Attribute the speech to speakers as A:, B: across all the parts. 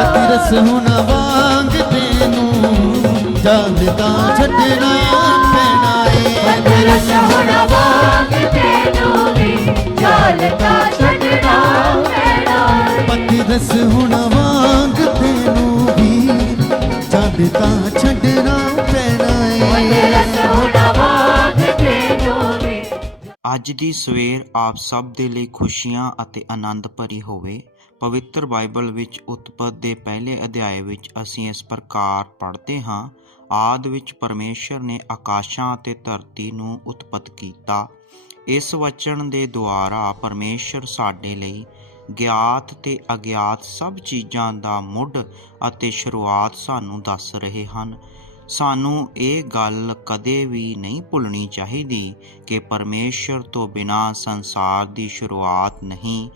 A: ਹੁਣ ਵਾਂਗ ਤੈਨੂੰ ਜਾਣਦਾ ਛੱਡਣਾ ਪੈਣਾ ਏ।
B: ਪੰਦਰਸ ਹੁਣ ਵਾਂਗ ਤੈਨੂੰ ਵੀ ਚੱਲਦਾ ਛੱਡਣਾ ਪੈਣਾ।
A: ਪਤਰਸ ਹੁਣ ਵਾਂਗ ਤੈਨੂੰ ਵੀ ਜਾਣਦਾ ਛੱਡਣਾ ਪੈਣਾ ਏ।
B: ਪੰਦਰਸ ਹੁਣ ਵਾਂਗ ਤੈਨੂੰ ਵੀ
C: ਅੱਜ ਦੀ ਸਵੇਰ ਆਪ ਸਭ ਦੇ ਲਈ ਖੁਸ਼ੀਆਂ ਅਤੇ ਆਨੰਦ ਭਰੀ ਹੋਵੇ। ਪਵਿੱਤਰ ਬਾਈਬਲ ਵਿੱਚ ਉਤਪਤ ਦੇ ਪਹਿਲੇ ਅਧਿਆਇ ਵਿੱਚ ਅਸੀਂ ਇਸ ਪ੍ਰਕਾਰ ਪੜ੍ਹਦੇ ਹਾਂ, ਆਦ ਵਿੱਚ ਪਰਮੇਸ਼ਰ ਨੇ ਆਕਾਸ਼ਾਂ ਅਤੇ ਧਰਤੀ ਨੂੰ ਉਤਪਤ ਕੀਤਾ। ਇਸ ਵਚਨ ਦੇ ਦੁਆਰਾ ਪਰਮੇਸ਼ਰ ਸਾਡੇ ਲਈ ਗਿਆਤ ਤੇ ਅਗਿਆਤ ਸਭ ਚੀਜ਼ਾਂ ਦਾ ਮੁੱਢ ਅਤੇ ਸ਼ੁਰੂਆਤ ਸਾਨੂੰ ਦੱਸ ਰਹੇ ਹਨ। ਸਾਨੂੰ ਇਹ ਗੱਲ ਕਦੇ ਵੀ ਨਹੀਂ ਭੁੱਲਣੀ ਚਾਹੀਦੀ ਕਿ ਪਰਮੇਸ਼ਰ ਤੋਂ ਬਿਨਾਂ ਸੰਸਾਰ ਦੀ ਸ਼ੁਰੂਆਤ ਨਹੀਂ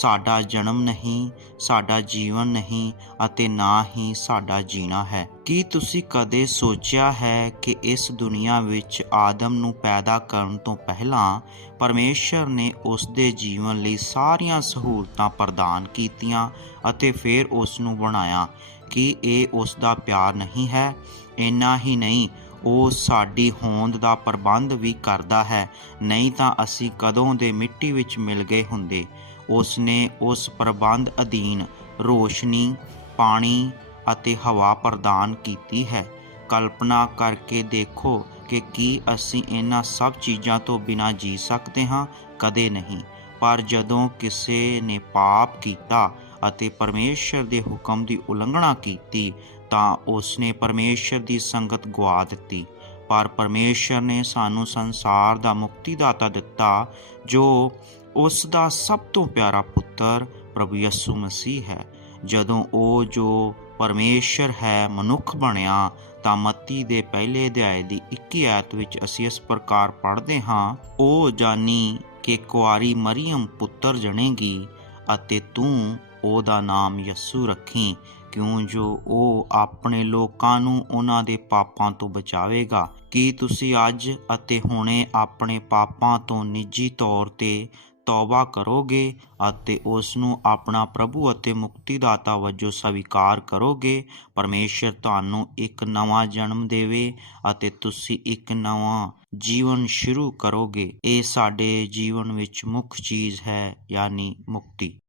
C: ਸਾਡਾ ਜਨਮ ਨਹੀਂ, ਸਾਡਾ ਜੀਵਨ ਨਹੀਂ ਅਤੇ ਨਾ ਹੀ ਸਾਡਾ ਜੀਣਾ ਹੈ। ਕੀ ਤੁਸੀਂ ਕਦੇ ਸੋਚਿਆ ਹੈ ਕਿ ਇਸ ਦੁਨੀਆ ਵਿੱਚ ਆਦਮ ਨੂੰ ਪੈਦਾ ਕਰਨ ਤੋਂ ਪਹਿਲਾਂ ਪਰਮੇਸ਼ਰ ਨੇ ਉਸ ਦੇ ਜੀਵਨ ਲਈ ਸਾਰੀਆਂ ਸਹੂਲਤਾਂ ਪ੍ਰਦਾਨ ਕੀਤੀਆਂ ਅਤੇ ਫਿਰ ਉਸ ਨੂੰ ਬਣਾਇਆ? ਕਿ ਇਹ ਉਸ ਦਾ ਪਿਆਰ ਨਹੀਂ ਹੈ? ਇੰਨਾ ਹੀ ਨਹੀਂ ਉਹ ਸਾਡੀ ਹੋਂਦ ਦਾ ਪ੍ਰਬੰਧ ਵੀ ਕਰਦਾ ਹੈ। ਨਹੀਂ ਤਾਂ ਅਸੀਂ ਕਦੋਂ ਦੇ ਮਿੱਟੀ ਵਿੱਚ ਮਿਲ ਗਏ ਹੁੰਦੇ। ਉਸ ਨੇ ਉਸ ਪ੍ਰਬੰਧ ਅਧੀਨ ਰੋਸ਼ਨੀ, ਪਾਣੀ ਅਤੇ ਹਵਾ ਪ੍ਰਦਾਨ ਕੀਤੀ ਹੈ। ਕਲਪਨਾ ਕਰਕੇ ਦੇਖੋ ਕਿ ਕੀ ਅਸੀਂ ਇਹਨਾਂ ਸਭ ਚੀਜ਼ਾਂ ਤੋਂ ਬਿਨਾਂ ਜੀ ਸਕਦੇ ਹਾਂ, ਕਦੇ ਨਹੀਂ। ਪਰ ਜਦੋਂ ਕਿਸੇ ਨੇ ਪਾਪ ਕੀਤਾ ਅਤੇ ਪਰਮੇਸ਼ਰ ਦੇ ਹੁਕਮ ਦੀ ਉਲੰਘਣਾ ਕੀਤੀ ਤਾਂ ਉਸਨੇ ਪਰਮੇਸ਼ਰ ਦੀ ਸੰਗਤ ਗਵਾ ਦਿੱਤੀ। ਪਰ ਪਰਮੇਸ਼ਰ ਨੇ ਸਾਨੂੰ ਸੰਸਾਰ ਦਾ ਮੁਕਤੀਦਾਤਾ ਦਿੱਤਾ, ਜੋ ਉਸ ਦਾ ਸਭ ਤੋਂ ਪਿਆਰਾ ਪੁੱਤਰ ਪ੍ਰਭੂ ਯਿਸੂ ਮਸੀਹ ਹੈ। ਜਦੋਂ ਉਹ ਜੋ ਪਰਮੇਸ਼ਰ ਹੈ, ਮਨੁੱਖ ਬਣਿਆ, ਤਾਂ ਮੱਤੀ ਦੇ ਪਹਿਲੇ ਅਧਿਆਏ ਦੀ 21 ਆਇਤ ਵਿੱਚ ਅਸੀਂ ਇਸ ਪ੍ਰਕਾਰ ਪੜ੍ਹਦੇ ਹਾਂ, ਉਹ ਜਾਣੀ ਕਿ ਕੁਆਰੀ ਮਰੀਮ ਪੁੱਤਰ ਜਣੇਗੀ ਅਤੇ ਤੂੰ ਉਹਦਾ ਨਾਮ ਯਸੂ ਰੱਖੀ, ਕਿਉਂ ਜੋ ਉਹ ਆਪਣੇ ਲੋਕਾਂ ਨੂੰ ਉਹਨਾਂ ਦੇ ਪਾਪਾਂ ਤੋਂ ਬਚਾਵੇਗਾ? ਕੀ ਤੁਸੀਂ ਅੱਜ ਅਤੇ ਹੁਣੇ ਆਪਣੇ ਪਾਪਾਂ ਤੋਂ ਨਿੱਜੀ ਤੌਰ ਤੇ ਤੌਬਾ ਕਰੋਗੇ ਅਤੇ ਉਸ ਨੂੰ ਆਪਣਾ ਪ੍ਰਭੂ ਅਤੇ ਮੁਕਤੀਦਾਤਾ ਵਜੋਂ ਸਵੀਕਾਰ ਕਰੋਗੇ? ਪਰਮੇਸ਼ਰ ਤੁਹਾਨੂੰ ਇੱਕ ਨਵਾਂ ਜਨਮ ਦੇਵੇ ਅਤੇ ਤੁਸੀਂ ਇੱਕ ਨਵਾਂ ਜੀਵਨ ਸ਼ੁਰੂ ਕਰੋਗੇ। ਇਹ ਸਾਡੇ ਜੀਵਨ ਵਿੱਚ ਮੁੱਖ ਚੀਜ਼ ਹੈ, ਯਾਨੀ ਮੁਕਤੀ।